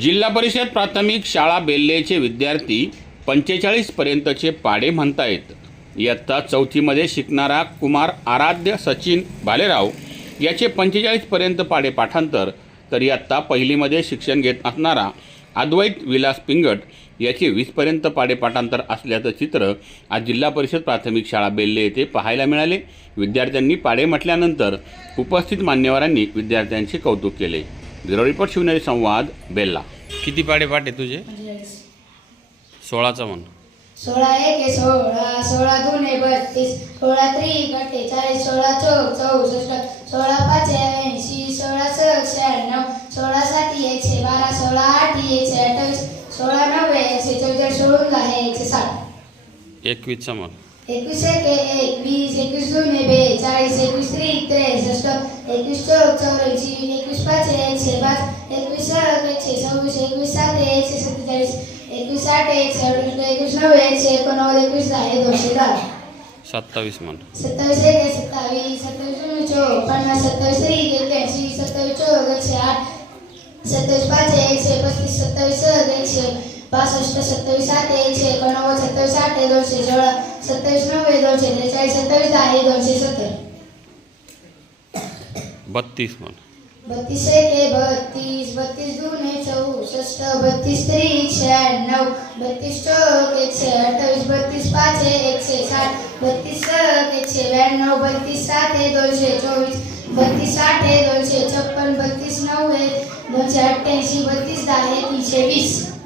जिल्हा परिषद प्राथमिक शाळा बेल्लेचे विद्यार्थी पंचेचाळीसपर्यंतचे पाडे म्हणतायत इयत्ता चौथीमध्ये शिकणारा कुमार आराध्य सचिन भालेराव याचे पंचेचाळीसपर्यंत पाडे पाठांतर तर इयत्ता पहिलीमध्ये शिक्षण घेत असणारा अद्वैत विलास पिंगट याचे वीसपर्यंत पाठांतर असल्याचं चित्र आज जिल्हा परिषद प्राथमिक शाळा बेल्ले येथे पाहायला मिळाले विद्यार्थ्यांनी पाडे म्हटल्यानंतर उपस्थित मान्यवरांनी विद्यार्थ्यांचे कौतुक केले ब्युरो रिपोर्ट शिवनेरी संवाद बेल्ला किती पाडे पाटे तुझे सोळाचा म्हण सोळा एक सोळा सोळा दोन बत्तीस सोळा त्री त्रिक अठ्ठेचाळीस सोळा चौक चौसष्ट सोळा पाच ऐंशी सोळा सहा शहाण्णव सोळा सात एकशे बारा सोळा आठ एकशे अठ्ठावीस सोळा नव्वे एकशे चौदा सोळा एकशे साठ एकवीसचा म्हण একুশে কে এক বিশ একুশ দু নেবে চাଳିଶ একুশ ত্রিশ ত্রেসষ্ঠ একুশ চোখ চৌরাশি একুশ পাঁচে একশো পাঁচ একুশ এক একশো চব্বিশ একুশ সাতে একশো সত্তেচাଳିশ একুশ আটে একশো আঠাশ একুশ নবে একশো একানব্বই একুশ দাহে দশে দাও સત્તાવીસ મન સત્તાવીસ એક સત્તાવીસ સત્તાવીસ ચોપન સત્તાવીસ ત્રીસ એક્યાસી સત્તાવીસ ચોગસ આઠ સત્તાવીસ પાંચ એકસો પચીસ સત્તાવીસ એકસો પાસઠ સત્તાવીસ સાત એક છે એકાણું સત્તાવીસ આઠ એ દોર છે જળ સત્તાવીસ નવ એ દોર છે ત્રેચાળીસ સત્તાવીસ આ એ દોર છે સત્તર બત્રીસ માં બત્રીસ એક એ બત્રીસ બત્રીસ દુ ને ચૌદ સસ્ત બત્રીસ ત્રીસ છે નવ બત્રીસ ચોક એક છે અઠાવીસ બત્રીસ પાંચ એક છે સાત બત્રીસ એક છે નવ બત્રીસ સાત એ દોર છે ચોવીસ બત્રીસ આઠ છપ્પન બત્રીસ નવ બત્રીસ દા છે વીસ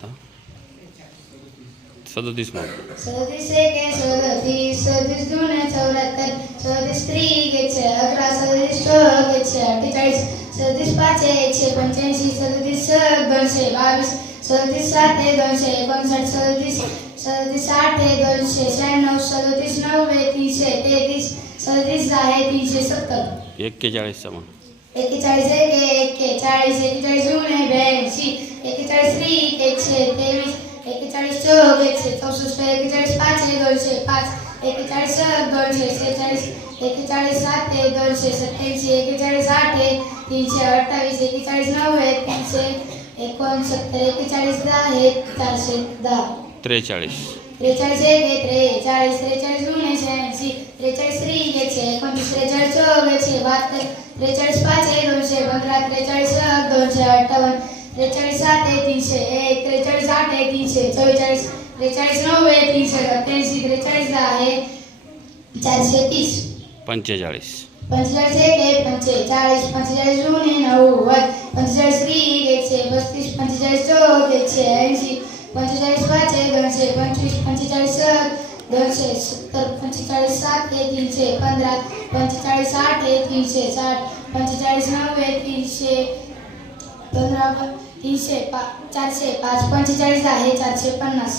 હતા સદતીસ માં સદતીસ એક સદતીસ સદતીસ દુ ને સદતીસ ત્રી કે છે અકરા સદતીસ છ કે છે અઠ્ઠેચાળીસ સદતીસ પાંચે છે પંચ્યાસી સદતીસ બનશે બાવીસ સદતીસ સાતે બનશે ઓગણસાઠ સદતીસ સદતીસ આઠે બનશે ત્રણવ સદતીસ નવે ત્રીસે તેત્રીસ સદતીસ દાહે ત્રીસે સત્તર એક કે સમાન એક કે ચાળીસ એક કે ચાળીસ એક ચાળીસ એકેચાળીસ પાંચ એ દોડ છે પાંચ એકેચાળીસ દોડ છે સેચાળીસ એકેચાળીસ સાત એ દોડ છે સત્યાવીસ એકેચાળીસ આઠ એ ત્રીસ છે અઠ્ઠાવીસ એકેચાળીસ નવ એ ત્રીસ છે એકોણસત્તર એકેચાળીસ દહ એ ચારશે દહ ત્રેચાળીસ ત્રેચાળીસ એક એ ત્રેચાળીસ ત્રેચાળીસ ઓગણીસ એસી ત્રેચાળીસ ત્રી એ છે એકોણત્રીસ ત્રેચાળીસ ચોવીસ છે બહાત્તર ત્રેચાળીસ પાંચ એ દોડ છે પંદર ત્રેચાળીસ દોડ છે અઠાવન ત્રેચાળીસ સાત એ ત્રીસ છે એક ત્રેચાળીસ આઠ એ ત્રીસ છે ચોવેચાળીસ त्रेचाळीस नव्वे तीनशे सत्याऐंशी त्रेचाळीस आहे हे चारशे तीस पंचेचाळीस पंचेचाळीस एक आहे पंचेचाळीस पंचेचाळीस दोन आहे नव्वद पंचेचाळीस तीन एकशे पस्तीस पंचेचाळीस चौथ एकशे ऐंशी पंचेचाळीस पाच हे दोनशे पंचवीस पंचेचाळीस दोनशे सत्तर पंचेचाळीस सात आहे तीनशे पंधरा पंचेचाळीस आठ हे तीनशे साठ पंचेचाळीस नऊ हे तीनशे पंधरा तीनशे पा चारशे पाच पंचेचाळीस आहे हे चारशे पन्नास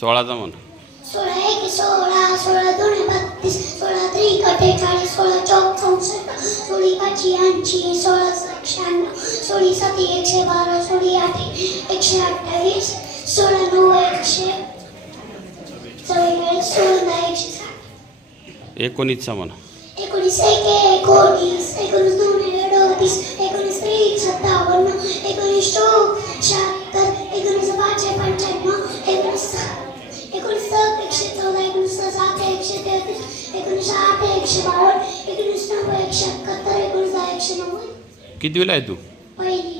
सोळा जमन सोळा एक सोळा सोळा दोन बत्तीस सोळा त्रिक अठ्ठेचाळीस सोळा चौक चौसष्ट सोळी पाच ऐंशी सोळा शहाण्णव सोळी सात एकशे बारा सोळी आठ एकशे अठ्ठावीस सोळा नऊ एकशे चव्वेचाळीस सोळा दहा एकशे साठ एकोणीसचा म्हणा एकोणीस एक एकोणीस एकोणीस दोन अडतीस किती बावन्न कितवीला आहे तू पहिली